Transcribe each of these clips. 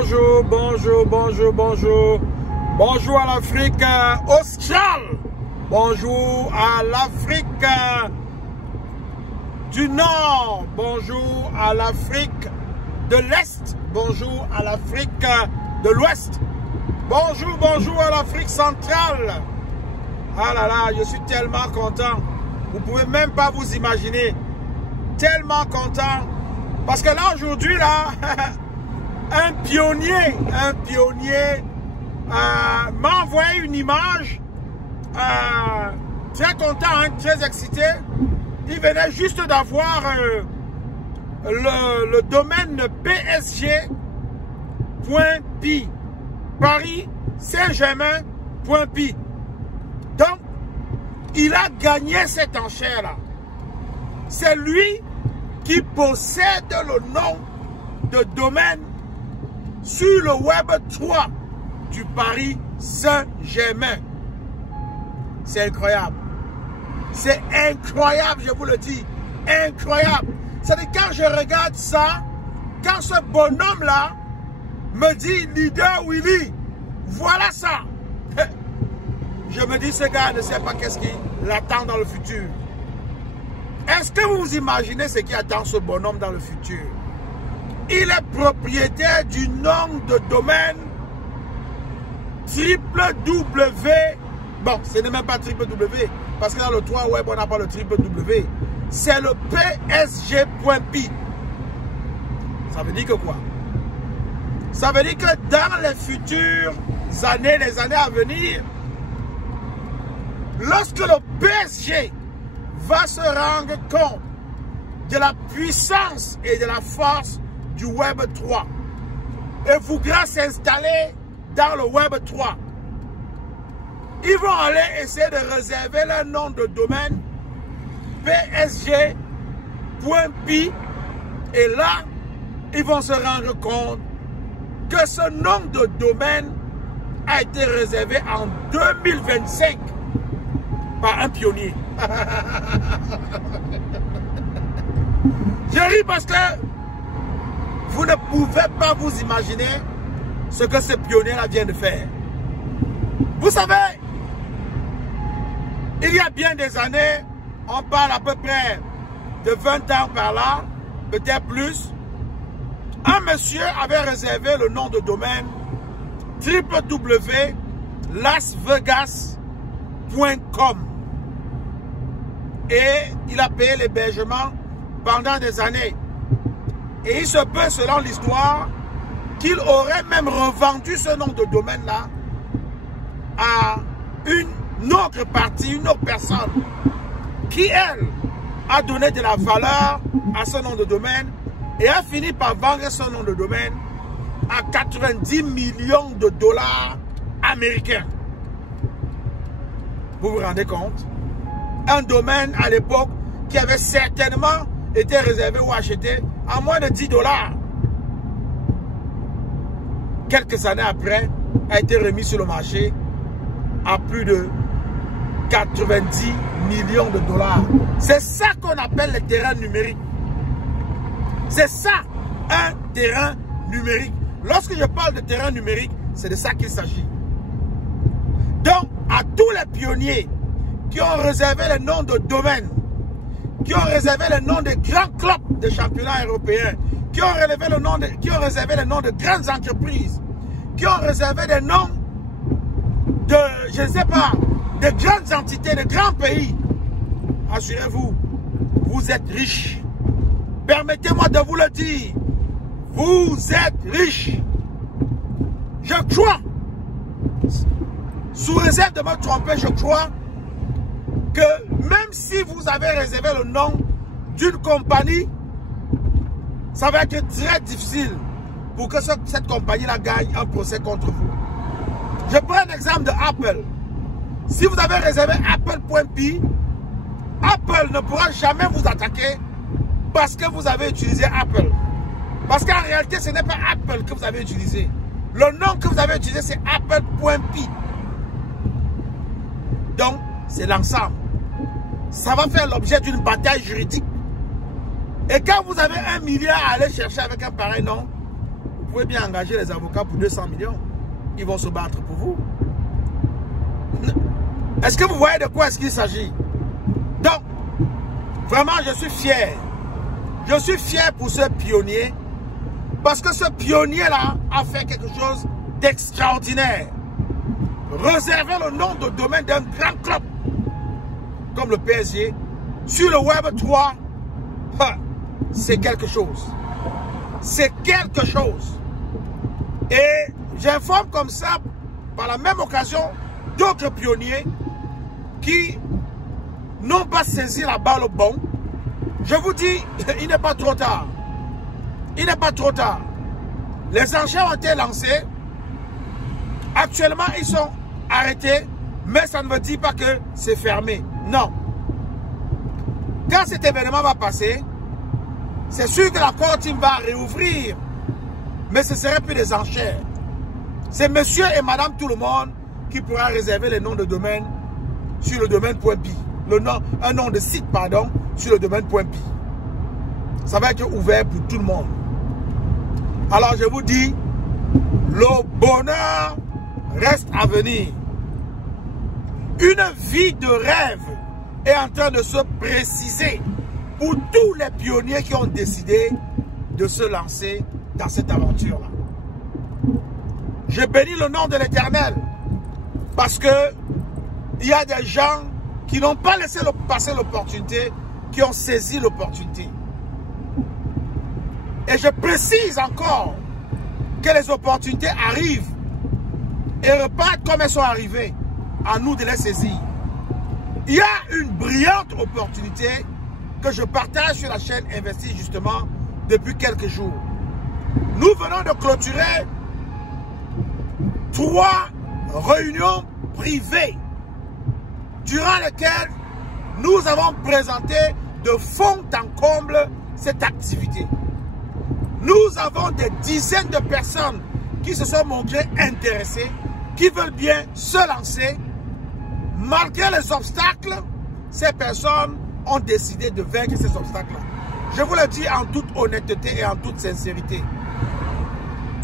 Bonjour, bonjour, bonjour, bonjour. Bonjour à l'Afrique australe. Bonjour à l'Afrique du Nord. Bonjour à l'Afrique de l'Est. Bonjour à l'Afrique de l'Ouest. Bonjour, bonjour à l'Afrique centrale. Ah là là, je suis tellement content. Vous ne pouvez même pas vous imaginer. Tellement content. Parce que là, aujourd'hui, là, un pionnier m'a envoyé une image. Très content, hein, très excité. Il venait juste d'avoir le domaine PSG.pi. Paris Saint-Germain.pi. Donc, il a gagné cette enchère-là. C'est lui qui possède le nom de domaine sur le web 3 du Paris Saint-Germain. C'est incroyable. C'est incroyable, je vous le dis. Incroyable. C'est-à-dire quand je regarde ça, quand ce bonhomme-là me dit « Leader Willy, voilà ça ». Je me dis, ce gars ne sait pas qu'est-ce qui l'attend dans le futur. Est-ce que vous imaginez ce qui attend ce bonhomme dans le futur? Il est propriétaire du nom de domaine www. Bon, ce n'est même pas www, parce que dans le 3 web, on n'a pas le www. C'est le PSG.pi. Ça veut dire que quoi? Ça veut dire que dans les futures années, les années à venir, lorsque le PSG va se rendre compte de la puissance et de la force du Web 3 et voudra s'installer dans le Web 3, ils vont aller essayer de réserver leur nom de domaine PSG.pi et là, ils vont se rendre compte que ce nom de domaine a été réservé en 2025 par un pionnier. Je ris parce que vous ne pouvez pas vous imaginer ce que ce pionnier-là vient de faire. Vous savez, il y a bien des années, on parle à peu près de 20 ans par là, peut-être plus, un monsieur avait réservé le nom de domaine www.lasvegas.com et il a payé l'hébergement pendant des années. Et il se peut, selon l'histoire, qu'il aurait même revendu ce nom de domaine-là à une autre partie, une autre personne, qui, elle, a donné de la valeur à ce nom de domaine et a fini par vendre ce nom de domaine à 90 millions de dollars américains. Vous vous rendez compte? Un domaine à l'époque qui avait certainement été réservé ou acheté à moins de 10 dollars. Quelques années après, a été remis sur le marché à plus de 90 millions de dollars. C'est ça qu'on appelle le terrain numérique. C'est ça, un terrain numérique. Lorsque je parle de terrain numérique, c'est de ça qu'il s'agit. Donc, à tous les pionniers qui ont réservé le nom de domaine, qui ont réservé le nom de grands clubs de championnat européens, qui ont réservé le nom de grandes entreprises, qui ont réservé des noms de, je ne sais pas, de grandes entités, de grands pays. Assurez-vous, vous êtes riches. Permettez-moi de vous le dire, vous êtes riches. Je crois, sous réserve de me tromper, je crois que même si vous avez réservé le nom d'une compagnie, ça va être très difficile pour que cette compagnie-là gagne un procès contre vous. Je prends un exemple de Apple. Si vous avez réservé Apple.pi, Apple ne pourra jamais vous attaquer parce que vous avez utilisé Apple. Parce qu'en réalité, ce n'est pas Apple que vous avez utilisé. Le nom que vous avez utilisé, c'est Apple.pi. Donc, c'est l'ensemble. Ça va faire l'objet d'une bataille juridique. Et quand vous avez 1 milliard à aller chercher avec un pareil nom, pouvez bien engager les avocats pour 200 millions. Ils vont se battre pour vous. Est-ce que vous voyez de quoi est-ce qu'il s'agit? Donc, vraiment, je suis fier. Je suis fier pour ce pionnier. Parce que ce pionnier-là a fait quelque chose d'extraordinaire. Réserver le nom de domaine d'un grand club comme le PSG sur le Web 3, c'est quelque chose. C'est quelque chose. Et j'informe comme ça, par la même occasion, d'autres pionniers qui n'ont pas saisi la balle au bon. Je vous dis, il n'est pas trop tard. Il n'est pas trop tard. Les enchères ont été lancées. Actuellement, ils sont arrêtés, mais ça ne veut dire pas que c'est fermé. Non. Quand cet événement va passer, c'est sûr que la Core Team va réouvrir, mais ce ne serait plus des enchères. C'est monsieur et madame tout le monde qui pourra réserver les noms de domaine sur le domaine.pi. Un nom de site, pardon, sur le domaine.pi. Ça va être ouvert pour tout le monde. Alors je vous dis, le bonheur reste à venir. Une vie de rêve est en train de se préciser pour tous les pionniers qui ont décidé de se lancer dans cette aventure-là. Je bénis le nom de l'Éternel parce que il y a des gens qui n'ont pas laissé passer l'opportunité, qui ont saisi l'opportunité. Et je précise encore que les opportunités arrivent et repartent comme elles sont arrivées. À nous de les saisir. Il y a une brillante opportunité que je partage sur la chaîne Investir justement depuis quelques jours. Nous venons de clôturer 3 réunions privées durant lesquelles nous avons présenté de fond en comble cette activité. Nous avons des dizaines de personnes qui se sont montrées intéressées, qui veulent bien se lancer. Malgré les obstacles, ces personnes ont décidé de vaincre ces obstacles-là. Je vous le dis en toute honnêteté et en toute sincérité.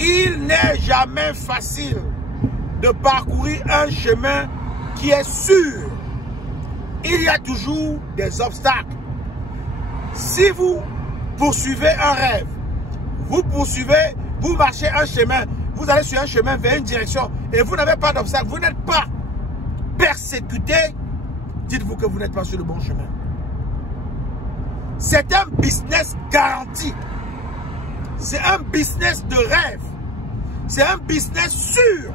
Il n'est jamais facile de parcourir un chemin qui est sûr. Il y a toujours des obstacles. Si vous poursuivez un rêve, vous marchez un chemin, vous allez sur un chemin vers une direction et vous n'avez pas d'obstacle, vous n'êtes pas persécuté, dites-vous que vous n'êtes pas sur le bon chemin. C'est un business garanti. C'est un business de rêve. C'est un business sûr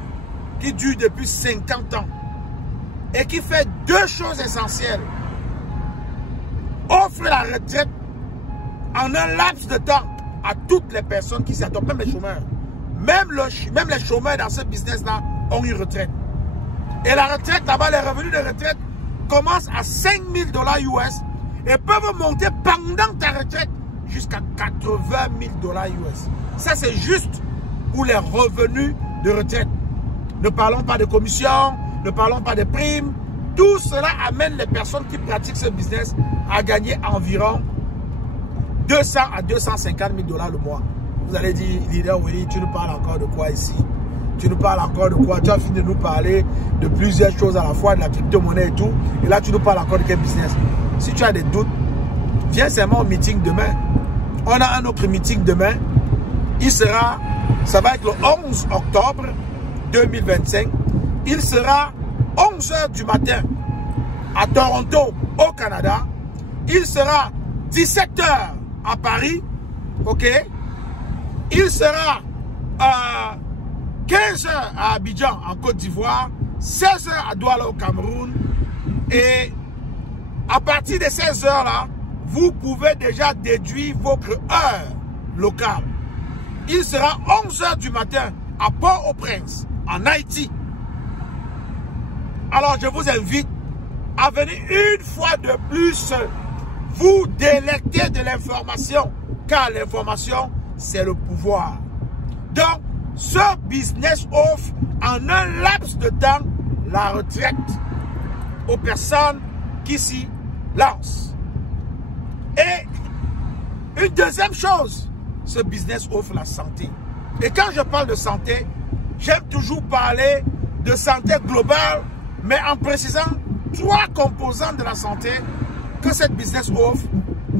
qui dure depuis 50 ans et qui fait 2 choses essentielles. Offre la retraite en un laps de temps à toutes les personnes qui s'attendent, même les chômeurs. Même les chômeurs dans ce business-là ont une retraite. Et la retraite, là-bas, les revenus de retraite commencent à 5 000 $ US et peuvent monter pendant ta retraite jusqu'à 80 000 $ US. Ça, c'est juste pour les revenus de retraite. Ne parlons pas de commissions, ne parlons pas de primes. Tout cela amène les personnes qui pratiquent ce business à gagner environ 200 à 250 000 $ le mois. Vous allez dire, leader Willy, tu nous parles encore de quoi ici? Tu nous parles encore de quoi? Tu as fini de nous parler de plusieurs choses à la fois, de la crypto-monnaie et tout. Et là, tu nous parles encore de quel business? Si tu as des doutes, viens seulement au meeting demain. On a un autre meeting demain. Ça va être le 11 octobre 2025. Il sera 11 h du matin à Toronto, au Canada. Il sera 17 h à Paris. OK? Il sera 15 h à Abidjan, en Côte d'Ivoire. 16 h à Douala, au Cameroun. Et à partir de ces heures-là, vous pouvez déjà déduire votre heure locale. Il sera 11 h du matin à Port-au-Prince, en Haïti. Alors, je vous invite à venir une fois de plus vous délecter de l'information, car l'information, c'est le pouvoir. Donc, ce business offre en un laps de temps la retraite aux personnes qui s'y lancent. Et une deuxième chose, ce business offre la santé. Et quand je parle de santé, j'aime toujours parler de santé globale, mais en précisant 3 composants de la santé que cette business offre,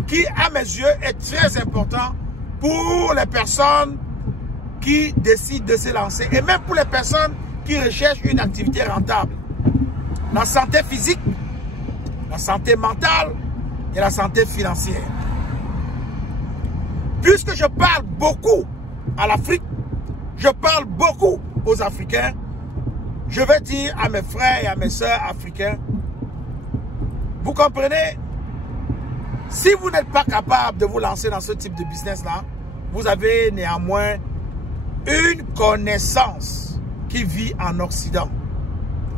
qui, à mes yeux, est très important pour les personnes qui décident de se lancer et même pour les personnes qui recherchent une activité rentable. La santé physique, la santé mentale et la santé financière. Puisque je parle beaucoup à l'Afrique, je parle beaucoup aux Africains, je vais dire à mes frères et à mes sœurs africains, vous comprenez, si vous n'êtes pas capable de vous lancer dans ce type de business-là, vous avez néanmoins une connaissance qui vit en Occident.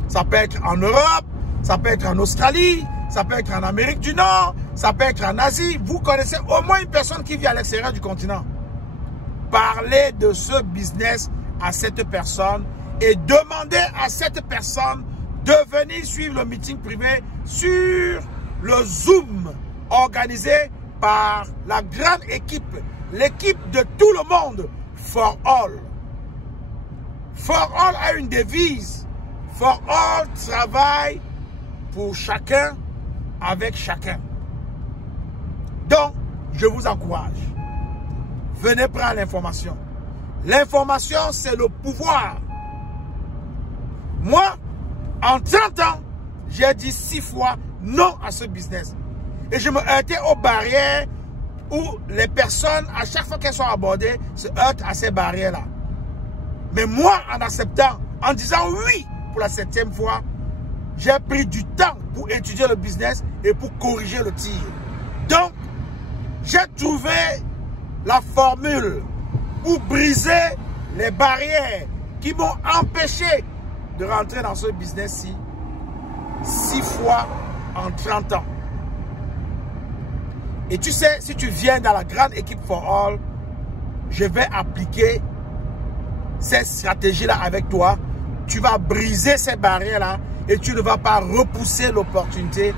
Ça peut être en Europe, ça peut être en Australie, ça peut être en Amérique du Nord, ça peut être en Asie. Vous connaissez au moins une personne qui vit à l'extérieur du continent. Parlez de ce business à cette personne et demandez à cette personne de venir suivre le meeting privé sur le Zoom organisé par la grande équipe, l'équipe de tout le monde, For All. For All a une devise. For All travaille pour chacun, avec chacun. Donc, je vous encourage. Venez prendre l'information. L'information, c'est le pouvoir. Moi, en 30 ans, j'ai dit 6 fois non à ce business. Et je me heurtais aux barrières où les personnes, à chaque fois qu'elles sont abordées, se heurtent à ces barrières-là. Mais moi, en acceptant, en disant oui pour la 7e fois, j'ai pris du temps pour étudier le business et pour corriger le tir. Donc, j'ai trouvé la formule pour briser les barrières qui m'ont empêché de rentrer dans ce business-ci 6 fois en 30 ans. Et tu sais, si tu viens dans la grande équipe For All, je vais appliquer ces stratégies-là avec toi. Tu vas briser ces barrières-là et tu ne vas pas repousser l'opportunité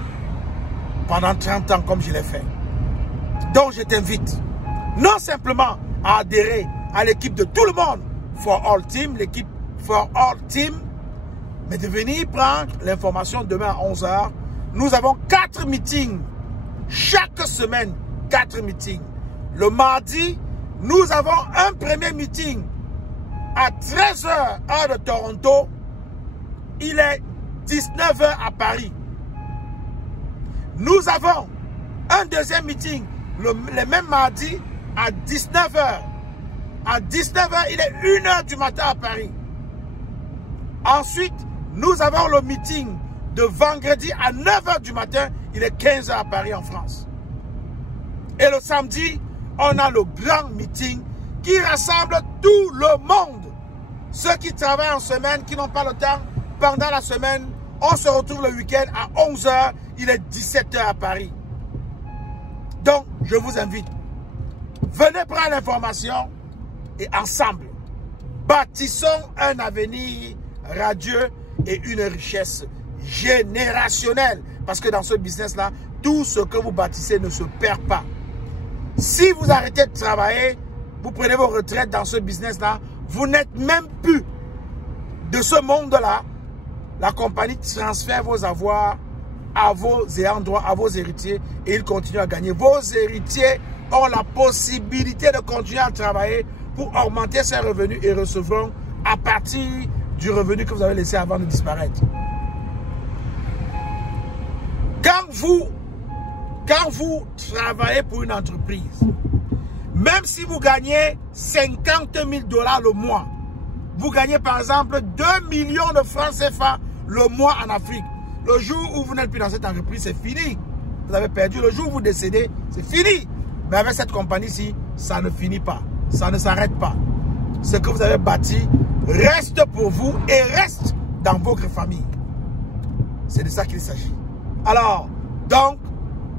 pendant 30 ans comme je l'ai fait. Donc, je t'invite non simplement à adhérer à l'équipe de tout le monde, For All Team, l'équipe For All Team, mais de venir prendre l'information demain à 11 h. Nous avons 4 meetings. Chaque semaine, 4 meetings. Le mardi, nous avons un premier meeting à 13 h, heure de Toronto. Il est 19 h à Paris. Nous avons un deuxième meeting le même mardi à 19 h. À 19 h, il est 1 h du matin à Paris. Ensuite, nous avons le meeting de vendredi à 9 h du matin. Il est 15 h à Paris en France. Et le samedi, on a le grand meeting qui rassemble tout le monde. Ceux qui travaillent en semaine, qui n'ont pas le temps, pendant la semaine, on se retrouve le week-end à 11 h. Il est 17 h à Paris. Donc, je vous invite. Venez prendre l'information et ensemble, bâtissons un avenir radieux et une richesse générationnelle. Parce que dans ce business-là, tout ce que vous bâtissez ne se perd pas. Si vous arrêtez de travailler, vous prenez vos retraites dans ce business-là, vous n'êtes même plus de ce monde-là. La compagnie transfère vos avoirs à vos ayants droit, à vos héritiers, et ils continuent à gagner. Vos héritiers ont la possibilité de continuer à travailler pour augmenter ses revenus et recevront à partir du revenu que vous avez laissé avant de disparaître. Quand vous travaillez pour une entreprise, même si vous gagnez 50 000 $ le mois, vous gagnez par exemple 2 millions de francs CFA le mois en Afrique. Le jour où vous n'êtes plus dans cette entreprise, c'est fini. Vous avez perdu. Le jour où vous décédez, c'est fini. Mais avec cette compagnie-ci, ça ne finit pas. Ça ne s'arrête pas. Ce que vous avez bâti reste pour vous et reste dans votre famille. C'est de ça qu'il s'agit. Alors, donc,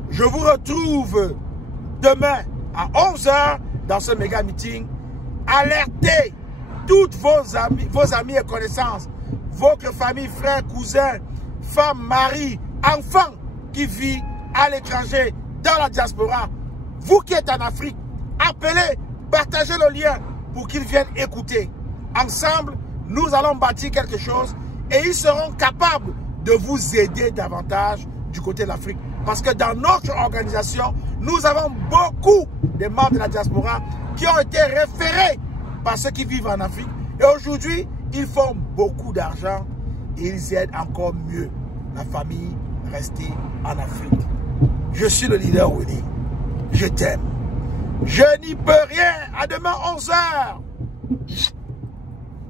je vous retrouve demain à 11 h dans ce méga meeting. Alertez toutes vos amis et connaissances, votre famille, frères, cousins, femmes, maris, enfants qui vivent à l'étranger, dans la diaspora. Vous qui êtes en Afrique, appelez, partagez le lien pour qu'ils viennent écouter. Ensemble, nous allons bâtir quelque chose et ils seront capables de vous aider davantage du côté de l'Afrique. Parce que dans notre organisation, nous avons beaucoup de membres de la diaspora qui ont été référés par ceux qui vivent en Afrique. Et aujourd'hui, ils font beaucoup d'argent et ils aident encore mieux la famille restée en Afrique. Je suis le leader Winnie. Je t'aime. Je n'y peux rien. À demain 11 h.